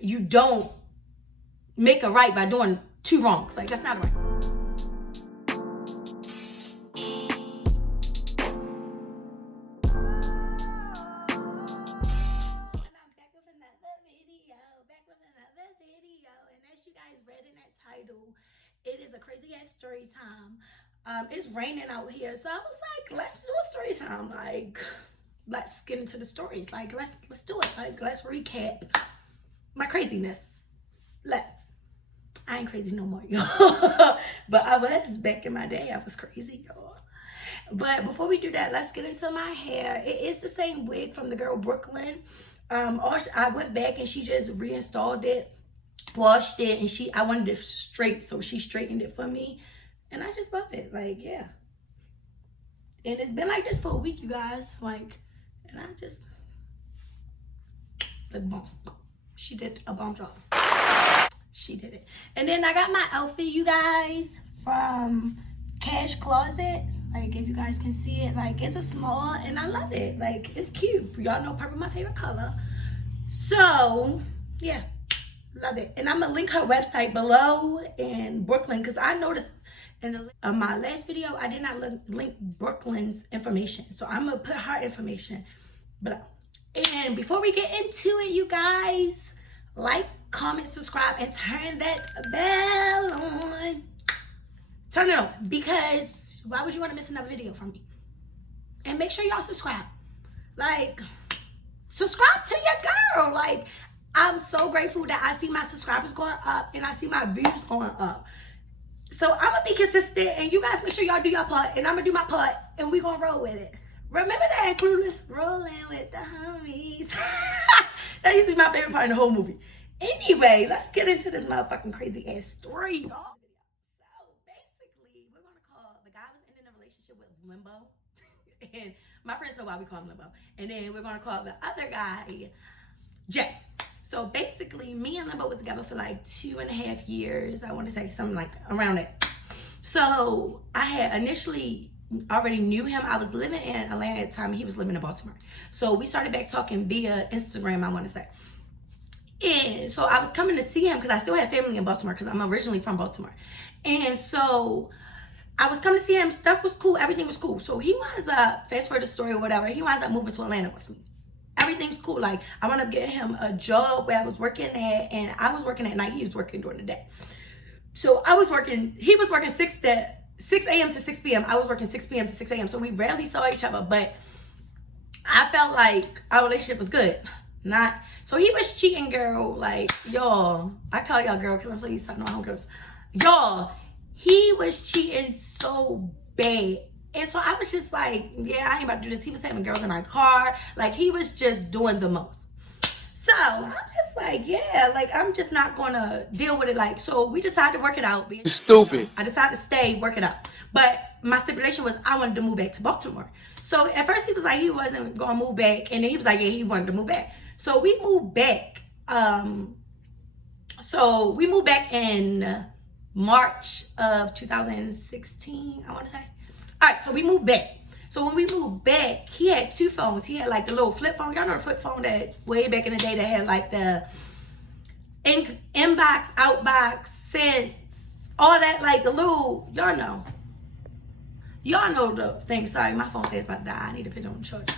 you don't make a right by doing two wrongs. Like, that's not right. And as you guys read in that title, it is a crazy ass story time. It's raining out here, so I was like, let's do a story time. Like, let's get into the stories. Like, let's do it. Like, let's recap my craziness. I ain't crazy no more, y'all. But I was back in my day. I was crazy, y'all. But before we do that, let's get into my hair. It is the same wig from the girl Brooklyn. I went back and she just reinstalled it, washed it, and I wanted it straight, so she straightened it for me, and I just love it. Like, yeah. And it's been like this for a week, you guys. Like, and I just the bomb. She did a bomb job. She did it. And then I got my outfit, you guys, from Kash Kloset. Like, if you guys can see it, like, it's a small, and I love it. Like, it's cute. Y'all know purple my favorite color. So, yeah, love it. And I'm gonna link her website below in Brooklyn, because I noticed in my last video, I did not link Brooklyn's information. So I'm gonna put her information below. And before we get into it, you guys, like, comment, subscribe, and turn that bell on. Turn it on, because why would you want to miss another video from me? And make sure y'all subscribe. Like, subscribe to your girl. Like, I'm so grateful that I see my subscribers going up and I see my views going up. So I'm gonna be consistent, and you guys make sure y'all do your part, and I'm gonna do my part, and we gonna roll with it. Remember that, Clueless? Rolling with the homies. That used to be my favorite part in the whole movie. Anyway, let's get into this motherfucking crazy ass story, y'all. So basically, we're gonna call the guy was ending a relationship with Limbo, and my friends know why we call him Limbo. And then we're gonna call the other guy Jay. So basically, me and Limbo was together for like 2.5 years. I want to say something like around it. So I had initially already knew him. I was living in Atlanta at the time. He was living in Baltimore. So we started back talking via Instagram, I want to say. And so I was coming to see him because I still had family in Baltimore, because I'm originally from Baltimore. And so I was coming to see him. Stuff was cool. Everything was cool. So he winds up, fast forward the story or whatever, he winds up moving to Atlanta with me. Everything's cool. Like, I wound up getting him a job where I was working at, and I was working at night. He was working during the day. So I was working, he was working 6 a.m. to 6 p.m. I was working 6 p.m. to 6 a.m. So we rarely saw each other, but I felt like our relationship was good. So he was cheating, girl. Like, y'all, I call y'all girl because I'm so used to talking to my homegirls. Y'all, he was cheating so bad. And so I was just like, yeah, I ain't about to do this. He was having girls in our car. Like, he was just doing the most. So I'm just like, yeah, like, I'm just not gonna deal with it. Like, so we decided to work it out. You're stupid. I decided to stay, work it out. But my stipulation was I wanted to move back to Baltimore. So at first he was like, he wasn't gonna move back. And then he was like, yeah, he wanted to move back. So we moved back. So we moved back in March of 2016, I want to say. All right, so we moved back. So when we moved back, he had 2 phones. He had like the little flip phone. Y'all know the flip phone that way back in the day that had like the inbox, outbox, sense, all that, like the little, y'all know. Y'all know the thing. Sorry, my phone says about to die. I need to put it on the charger.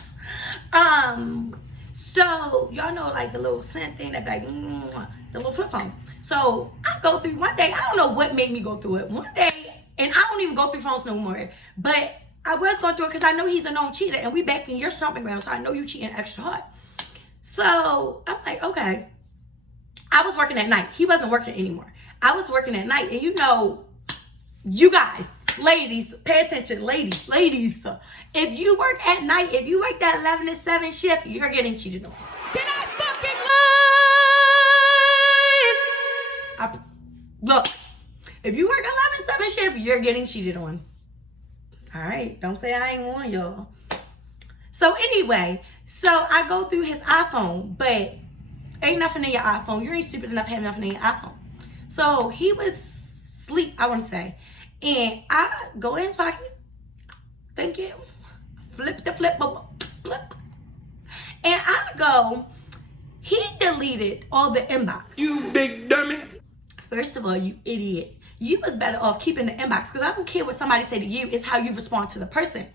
So y'all know like the little scent thing that like the little flip phone. So I go through one day. I don't know what made me go through it. One day, and I don't even go through phones no more. But I was going through it because I know he's a known cheater, and we back in your stomping ground, so I know you cheating extra hard. So I'm like, okay. I was working at night. He wasn't working anymore. I was working at night, and you know, you guys, ladies, pay attention, ladies. If you work at night, if you work that 11 to 7 shift, you're getting cheated on. Can I fucking Look, if you work 11 to 7 shift, you're getting cheated on. All right, don't say I ain't warned y'all. So anyway, so I go through his iPhone, but ain't nothing in your iPhone. You ain't stupid enough to have nothing in your iPhone. So he was asleep, I want to say. And I go in his pocket. Thank you. Flip. And I go, He deleted all the inbox. You big dummy. First of all, you idiot. You was better off keeping the inbox, because I don't care what somebody say to you. It's how you respond to the person.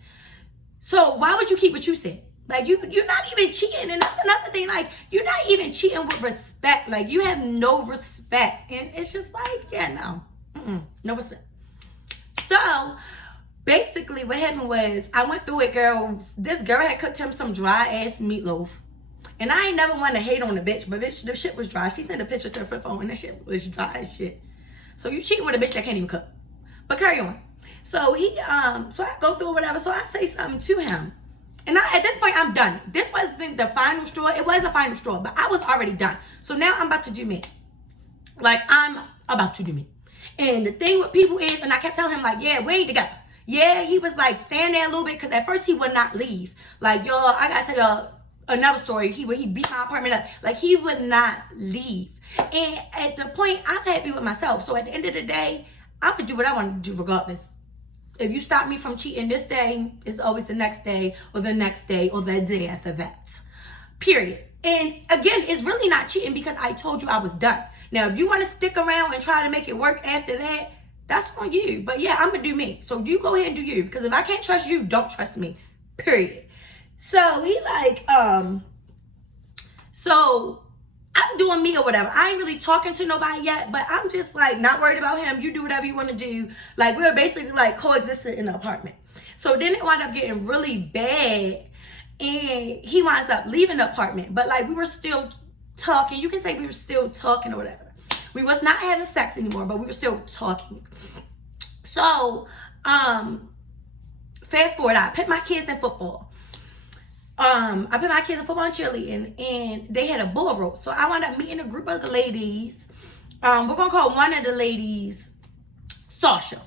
So why would you keep what you said? Like, you're not even cheating. And that's another thing. Like, you're not even cheating with respect. Like, you have no respect. And it's just like, yeah, no. No respect. So basically what happened was, I went through it, girl. This girl had cooked him some dry ass meatloaf. And I ain't never want to hate on the bitch, but bitch, the shit was dry. She sent a picture to her phone and the shit was dry as shit. So you cheating with a bitch that can't even cook. But carry on. So so I go through whatever. So I say something to him. And at this point, I'm done. This wasn't the final straw. It was a final straw, but I was already done. So now I'm about to do me. Like, I'm about to do me. And the thing with people is, and I kept telling him, like, yeah, we ain't together. Yeah, he was like, stand there a little bit, because at first he would not leave. Like, y'all, I gotta tell y'all another story. He beat my apartment up. Like, he would not leave. And at the point, I'm happy with myself. So at the end of the day, I'm gonna do what I want to do regardless. If you stop me from cheating this day, it's always the next day, or the next day, or the day after that. Period. And again, it's really not cheating, because I told you I was done. Now, if you want to stick around and try to make it work after that, that's on you. But yeah, I'm gonna do me. So you go ahead and do you. Because if I can't trust you, don't trust me. Period. So he like, so I'm doing me or whatever. I ain't really talking to nobody yet, but I'm just like not worried about him. You do whatever you want to do. Like, we were basically like coexisting in the apartment. So then it wound up getting really bad, and he winds up leaving the apartment. But like, we were still talking. You can say we were still talking or whatever. We was not having sex anymore, but we were still talking. So fast forward, I put my kids in football. I put my kids in football and cheerleading, and they had a bull rope. So I wound up meeting a group of ladies. We're gonna call one of the ladies Sasha.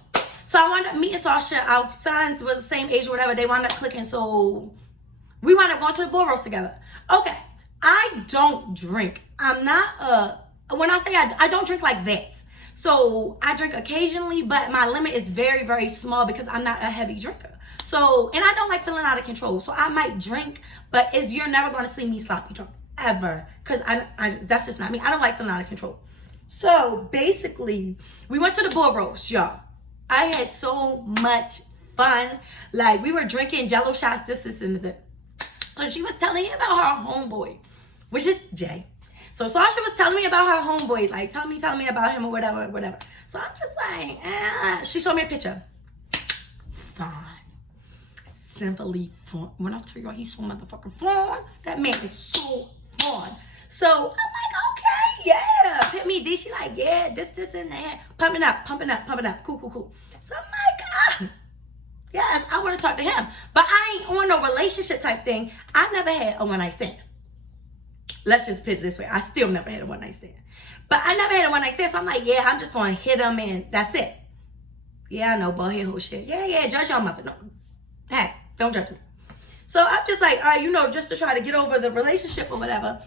So I wound up meeting Sasha. Our sons was the same age or whatever. They wound up clicking, so we wound up going to the bull ropes together. Okay, I don't drink. I'm not when I say I don't drink like that. So I drink occasionally, but my limit is very, very small, because I'm not a heavy drinker. So, and I don't like feeling out of control. So I might drink, but you're never going to see me sloppy drunk, ever. Because that's just not me. I don't like feeling out of control. So basically, we went to the bull ropes, y'all. I had so much fun. Like, we were drinking Jello shots, this, and that. So she was telling me about her homeboy, which is Jay. So Sasha was telling me about her homeboy, like, tell me about him or whatever. So I'm just like, she showed me a picture. Fine. Simply fun. When I tell y'all he's so motherfucking fun, that man is so fun. So I'm like, okay, yeah. Hit me D. She like, yeah, this, and that. Pumping up. Cool. So I'm like, yes, I want to talk to him. But I ain't on no relationship type thing. I never had a one-night stand. Let's just put it this way. I still never had a one-night stand. But I never had a one-night stand. So I'm like, yeah, I'm just going to hit him and that's it. Yeah, I know, bald head whole shit. Yeah, judge your mother. No. Hey, don't judge me. So I'm just like, all right, just to try to get over the relationship or whatever,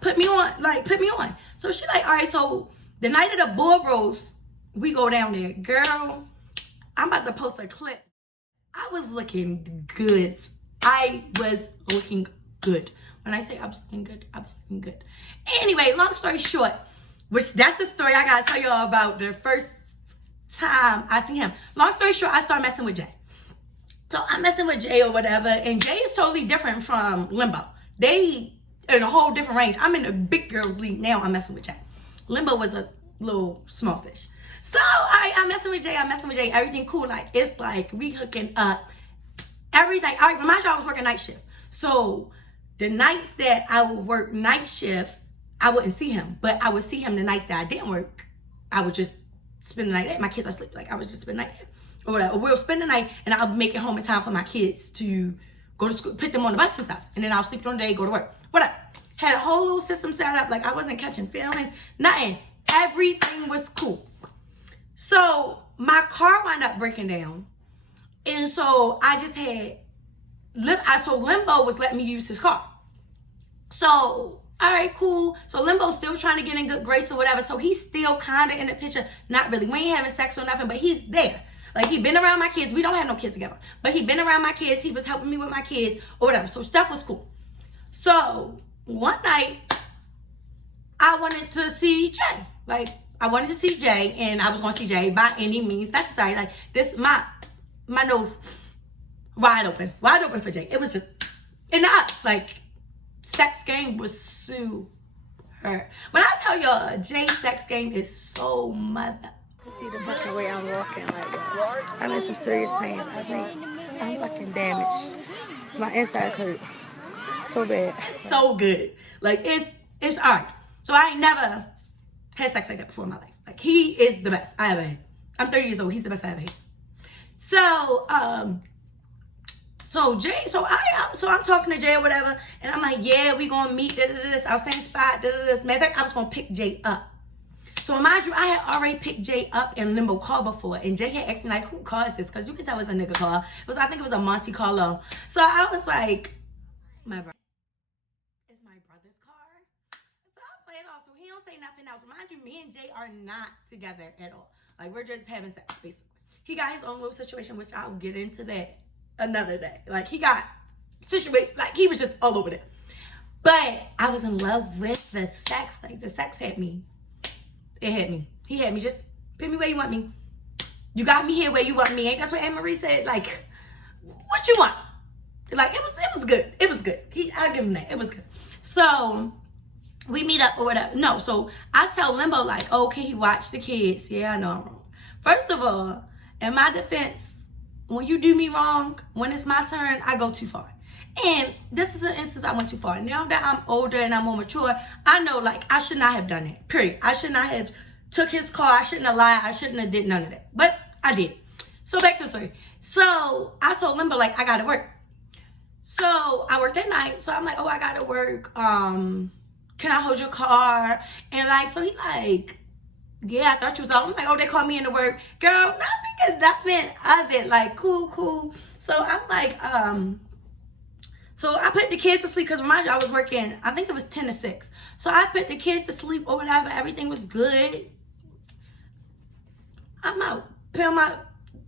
put me on. So she like, all right, so the night of the bull roast, we go down there. Girl, I'm about to post a clip. I was looking good. When I say I was looking good, I was looking good. Anyway, long story short, which that's the story I gotta tell y'all about the first time I seen him. Long story short, I started messing with Jay. So I'm messing with Jay or whatever, and Jay is totally different from Limbo. They in a whole different range. I'm in the big girls league now. I'm messing with Jay. Limbo was a little small fish. So I'm messing with Jay. Everything cool. Like, it's like we hooking up. Everything. All right, remind you I was working night shift. So the nights that I would work night shift, I wouldn't see him. But I would see him the nights that I didn't work. I would just spend the night there. My kids are asleep. Like, I would just spend the night there. Or whatever. We'll spend the night, and I'll make it home in time for my kids to go to school, put them on the bus and stuff. And then I'll sleep during the day, go to work. Whatever. Had a whole little system set up. Like, I wasn't catching feelings. Nothing. Everything was cool. So my car wound up breaking down. And so I just had, so Limbo was letting me use his car. So, all right, cool. So Limbo's still trying to get in good grace or whatever. So he's still kind of in the picture. Not really. We ain't having sex or nothing, but he's there. Like, he been around my kids. We don't have no kids together. But he been around my kids. He was helping me with my kids or whatever. So stuff was cool. So one night, I wanted to see Jay. Like, I wanted to see Jay, and I was going to see Jay by any means necessary. Like, this, my nose wide open for Jay. It was just in the ups. Like, sex game was super. When I tell y'all, Jay's sex game is so mother. See the fucking way I'm walking, like, I'm in some serious pain. I think I'm fucking damaged. My insides hurt so bad. So good. Like, it's all right. So I ain't never had sex like that before in my life. Like, he is the best I ever had. I'm 30 years old. He's the best I ever had. So, Jay, I'm talking to Jay or whatever, and I'm like, yeah, we gonna meet, this, our same spot, this. Matter of fact, I was gonna pick Jay up. So mind you, I had already picked Jay up in Limbo car before, and Jay had asked me, like, who car is this? Because you can tell it's a nigga car. I think it was a Monte Carlo. So I was like, my brother. It's my brother's car. So I play it off. So he don't say nothing else. Mind you, me and Jay are not together at all. Like, we're just having sex, basically. He got his own little situation, which I'll get into that another day. Like, he got situated, like, he was just all over there. But I was in love with the sex. Like, the sex had me. It had me. He had me. Just put me where you want me. You got me here where you want me. Ain't that's what Anne Marie said? Like, what you want? Like, it was good. It was good. I'll give him that. It was good. So we meet up or whatever. No, so I tell Limbo, like, oh, can he watch the kids? Yeah, I know I'm wrong. First of all, in my defense, when you do me wrong, when it's my turn, I go too far. And this is an instance I went too far. Now that I'm older and I'm more mature, I know, like, I should not have done that. Period. I should not have took his car. I shouldn't have lied. I shouldn't have did none of that. But I did. So back to the story. So I told Limbo, like, I gotta work. So I worked at night. So I'm like, oh, I gotta work. Can I hold your car? And like, so he like, yeah, I thought you was off. I'm like, oh, they called me in to work. Girl, not thinking nothing of it. Like, cool. So I'm like, so I put the kids to sleep because remind you, I was working, I think it was 10 to 6. So I put the kids to sleep or whatever. Everything was good. I'm out. Put my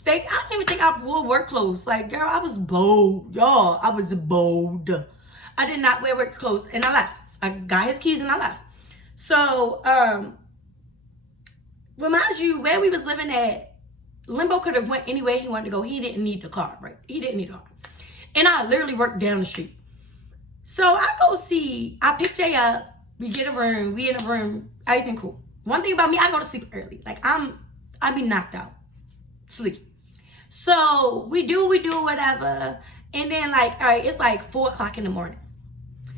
fake, I don't even think I wore work clothes. Like, girl, I was bold. Y'all, I was bold. I did not wear work clothes and I left. I got his keys and I left. So, remind you, where we was living at, Limbo could have went anywhere he wanted to go. He didn't need the car, right? He didn't need a car. And I literally worked down the street. So I pick Jay up, we get a room, we in a room, everything cool. One thing about me, I go to sleep early. Like, I be knocked out, sleep. So we do whatever. And then, like, all right, it's like 4 o'clock in the morning.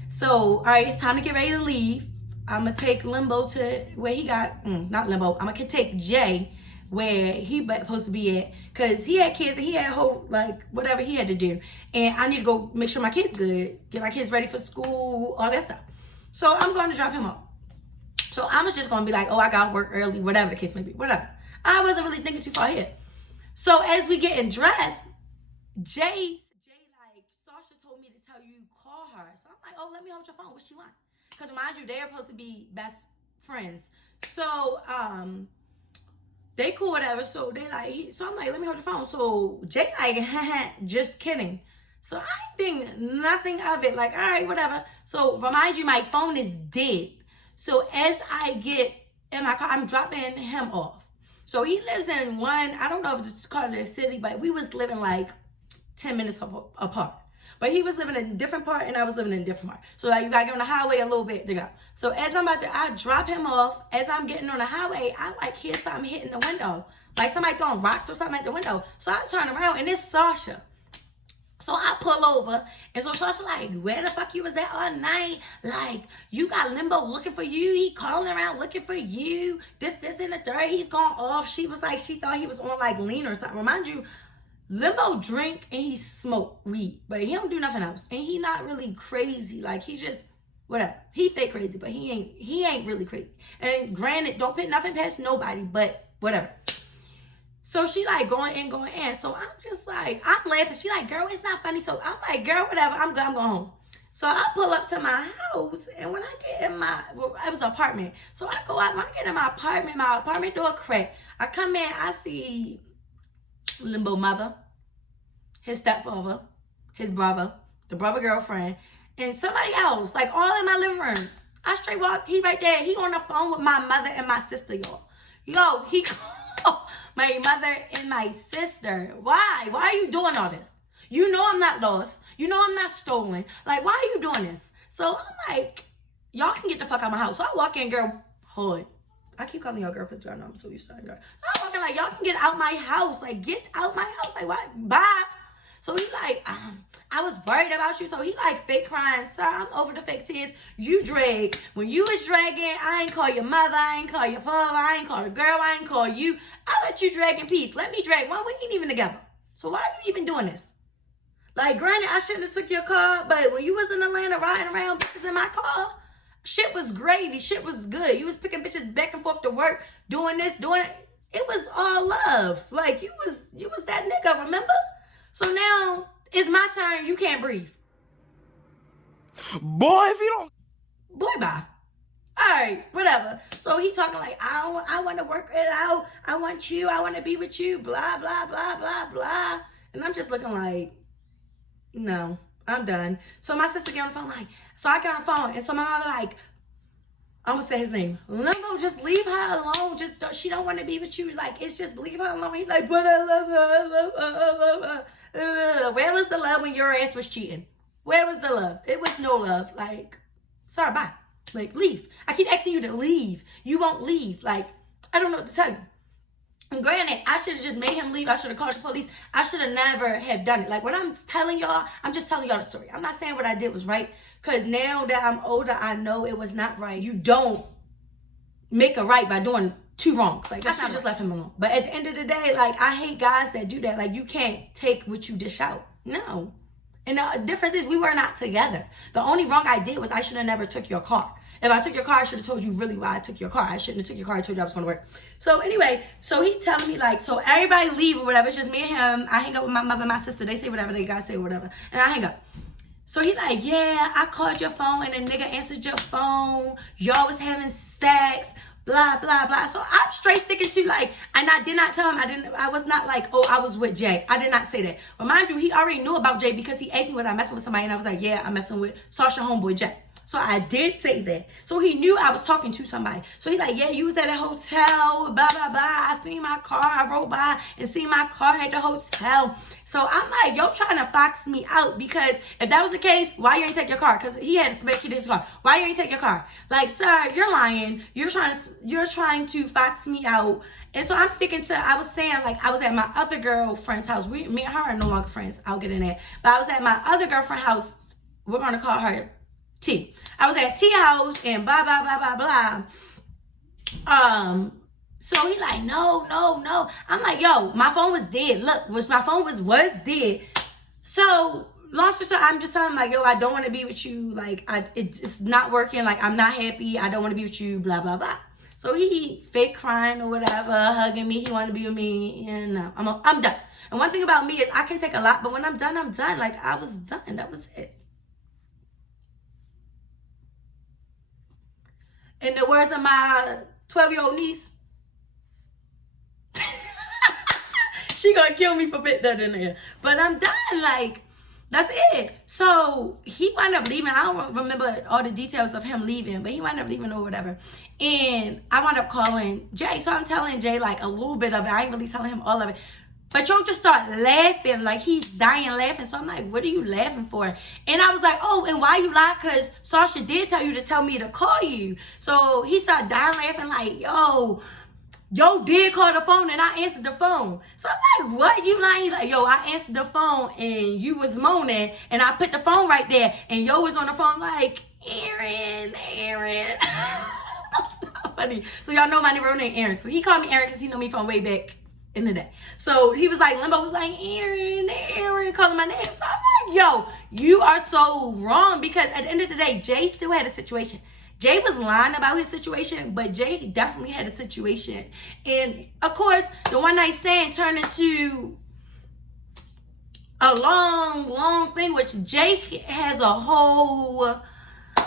So, all right, it's time to get ready to leave. I'm going to take Limbo to where he got, not Limbo, I'm going to take Jay where he supposed to be at, because he had kids and he had whole, like, whatever he had to do, and I need to go make sure my kids good, get my kids ready for school, all that stuff. So I'm going to drop him off. So I was just going to be like, oh, I got to work early, whatever the case may be, whatever. I wasn't really thinking too far ahead. So as we getting dressed, Jay like, Sasha told me to tell you call her. So I'm like, oh, let me hold your phone. What she want? Because mind you, they're supposed to be best friends. So they cool, whatever. So they like, so I'm like, let me hold the phone. So Jay like, just kidding. So I think nothing of it. Like, all right, whatever. So remind you, my phone is dead. So as I get in my car, I'm dropping him off. So he lives in one, I don't know if it's called a city, but we was living like 10 minutes apart. But he was living in a different part and I was living in a different part. So like, you gotta get on the highway a little bit to go. So as I'm I drop him off. As I'm getting on the highway, I like hear something hitting the window. Like somebody throwing rocks or something at the window. So I turn around and it's Sasha. So I pull over, and so Sasha like, where the fuck you was at all night? Like, you got Limbo looking for you. He calling around looking for you. This, and the third. He's gone off. She was like, she thought he was on like lean or something. Remind you, Limbo drink and he smoke weed, but he don't do nothing else. And he not really crazy. Like, he just, whatever. He fake crazy, but he ain't really crazy. And granted, don't put nothing past nobody, but whatever. So she like going in. So I'm just like, I'm laughing. She like, girl, it's not funny. So I'm like, girl, whatever. I'm going home. So I pull up to my house, and when I get in it was an apartment. So I go out, when I get in my apartment door crack. I come in, I see Limbo mother, his stepfather, his brother, the brother girlfriend, and somebody else, like all in my living room. I straight walk. He right there. He on the phone with my mother and my sister, y'all. Yo, he called my mother and my sister. Why? Why are you doing all this? You know I'm not lost. You know I'm not stolen. Like, why are you doing this? So I'm like, y'all can get the fuck out of my house. So I walk in, girl, hood. I keep calling y'all girl because y'all know I'm so used to girl. I'm walking like, y'all can get out my house. Like, get out my house. Like, what? Bye. So he's like, I was worried about you. So he like fake crying. Sir, I'm over the fake tears. You drag. When you was dragging, I ain't call your mother. I ain't call your father. I ain't call the girl. I ain't call you. I let you drag in peace. Let me drag. One, we ain't even together. So why are you even doing this? Like, granted, I shouldn't have took your car, but when you was in Atlanta riding around bitches in my car, shit was gravy. Shit was good. You was picking bitches back and forth to work, doing this, doing it. It was all love. Like, you was that nigga, remember? So now it's my turn. You can't breathe. Boy, if you don't... Boy, bye. All right, whatever. So he talking like, I want to work it out. I want you. I want to be with you. Blah, blah, blah, blah, blah. And I'm just looking like, no, I'm done. So my sister get on the phone like, so I get on the phone. And so my mom like, I'm going to say his name. Limbo, just leave her alone. Just, she don't want to be with you. Like, it's just leave her alone. He's like, but I love her. I love her. I love her. Where was the love when your ass was cheating? Where was the love? It was no love. Like, sorry, bye. Like, leave. I keep asking you to leave. You won't leave. Like, I don't know what to tell you. And granted, I should have just made him leave. I should have called the police. I should have never have done it. Like, when I'm telling y'all, I'm just telling y'all the story. I'm not saying what I did was right. Because now that I'm older, I know it was not right. You don't make a right by doing two wrongs. Like, I should have just left him alone. But at the end of the day, like, I hate guys that do that. Like, you can't take what you dish out. No. And the difference is we were not together. The only wrong I did was I should have never took your car. If I took your car, I should have told you really why I took your car. I shouldn't have took your car. I told you I was going to work. So anyway, so he telling me like, so everybody leave or whatever. It's just me and him. I hang up with my mother and my sister. They say whatever they got to say or whatever. And I hang up. So he like, yeah, I called your phone and the nigga answered your phone. Y'all was having sex. Blah, blah, blah. So I'm straight sticking to like, and I did not tell him, I was not like, oh, I was with Jay. I did not say that. But mind you, he already knew about Jay because he asked me was I messing with somebody and I was like, yeah, I'm messing with Sasha homeboy Jay. So I did say that. So he knew I was talking to somebody. So he's like, yeah, you was at a hotel, blah, blah, blah. I seen my car. I rode by and seen my car at the hotel. So I'm like, yo, trying to fox me out because if that was the case, why you ain't take your car? Because he had a spare key to his car. Why you ain't take your car? Like, sir, you're lying. You're trying to fox me out. And so I'm sticking to, I was saying like, I was at my other girlfriend's house. Me and her are no longer friends. I'll get in that. But I was at my other girlfriend's house. We're going to call her T. I was at T house and blah, blah, blah, blah, blah. So he like, no. I'm like, yo, my phone was dead. Look, my phone was dead. So long story short, I'm just telling him like, yo, I don't want to be with you. Like, it's not working. Like, I'm not happy. I don't want to be with you, blah, blah, blah. So he fake crying or whatever, hugging me. He wanted to be with me. And no, I'm done. And one thing about me is I can take a lot, but when I'm done, I'm done. Like, I was done. That was it. In the words of my 12-year-old niece, she gonna kill me for putting that in there. But I'm done. Like, that's it. So he wound up leaving. I don't remember all the details of him leaving, but he wound up leaving or whatever. And I wound up calling Jay. So I'm telling Jay like a little bit of it. I ain't really telling him all of it. But y'all just start laughing, like he's dying laughing. So I'm like, what are you laughing for? And I was like, oh, and why you lie? Because Sasha did tell you to tell me to call you. So he started dying laughing like, yo did call the phone and I answered the phone. So I'm like, what? You lying? He's like, yo, I answered the phone and you was moaning and I put the phone right there and yo was on the phone like, Aaron. That's not funny. So y'all know my real name, Aaron. So he called me Aaron because he knew me from way back in the day. So he was like, Limbo was like, Aaron, calling my name. So I'm like, yo, you are so wrong because at the end of the day, Jay still had a situation. Jay was lying about his situation, but Jay definitely had a situation. And of course, the one night stand turned into a long thing, which Jay has a whole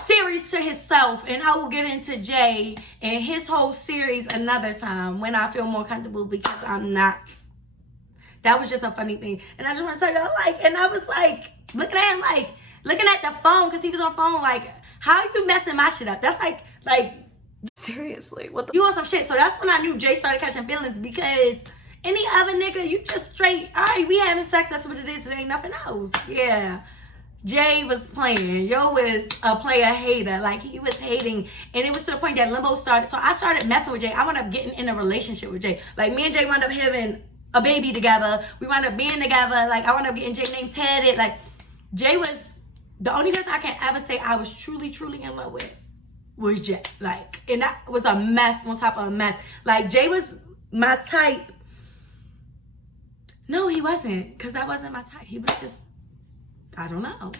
series to himself, and I will get into Jay and his whole series another time when I feel more comfortable because I'm not. That was just a funny thing. And I just want to tell y'all, like, and I was like, looking at him, like, looking at the phone because he was on the phone, like, How you messing my shit up? That's like Seriously, what the? you on some shit. So that's when I knew Jay started catching feelings, because any other nigga, you just straight, all right, we having sex, that's what it is, it ain't nothing else. Yeah. Jay was playing. Yo was a player hater. Like, he was hating. And it was to the point that Limbo started. So I started messing with Jay. I wound up getting in a relationship with Jay. Like, me and Jay wound up having a baby together. We wound up being together. Like, I wound up getting Jay named Ted. Like, Jay was the only person I can ever say I was truly, truly in love with was Jay. Like, and that was a mess on top of a mess. Like, Jay was my type. No, he wasn't. Because that wasn't my type. He was just, I don't know.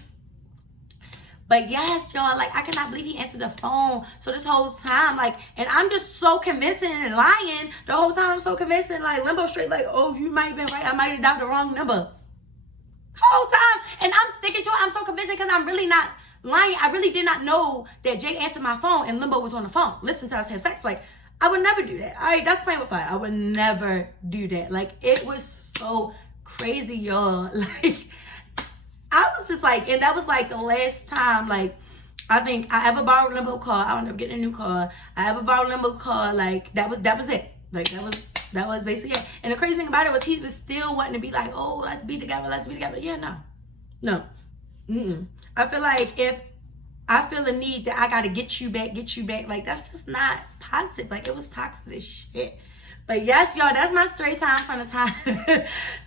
But yes, y'all, like, I cannot believe he answered the phone. So this whole time, like, and I'm just so convincing and lying the whole time. I'm so convincing, like, Limbo straight, like, oh, you might have been right. I might have dialed the wrong number. Whole time. And I'm sticking to it. I'm so convincing because I'm really not lying. I really did not know that Jay answered my phone and Limbo was on the phone. Listen to us have sex. Like, I would never do that. All right, that's playing with fire. I would never do that. Like, it was so crazy, y'all. Like, I was just like, and that was like the last time, like, I think I ever borrowed a Limbo car. I ended up getting a new car. I ever borrowed a Limbo car. Like, that was it. Like, that was basically it. And the crazy thing about it was he was still wanting to be like, oh, let's be together. Yeah, no. I feel like if I feel a need that I gotta get you back, like, that's just not positive. Like, it was toxic as shit. But yes, y'all, that's my story time from the time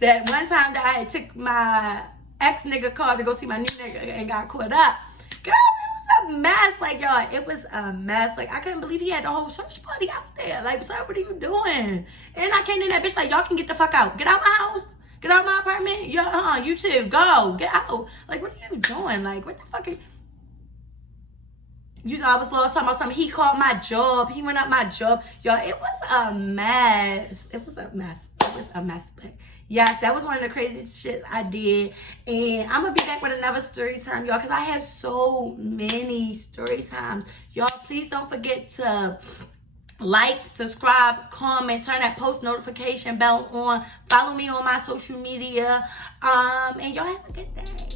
that one time that I took my ex-nigga car to go see my new nigga and got caught up. Girl, it was a mess. Like, y'all, it was a mess. Like, I couldn't believe he had the whole search party out there. Like, sir, what are you doing? And I came in that bitch like, y'all can get the fuck out. Get out my house. Get out my apartment. You too. Go. Get out. Like, what are you doing? Like, what the fuck are you know, I was lost talking about something. He called my job. He went up my job. Y'all, it was a mess. It was a mess. But yes, that was one of the craziest shit I did. And I'm going to be back with another story time, y'all, because I have so many story times. Y'all, please don't forget to like, subscribe, comment, turn that post notification bell on. Follow me on my social media. And y'all have a good day.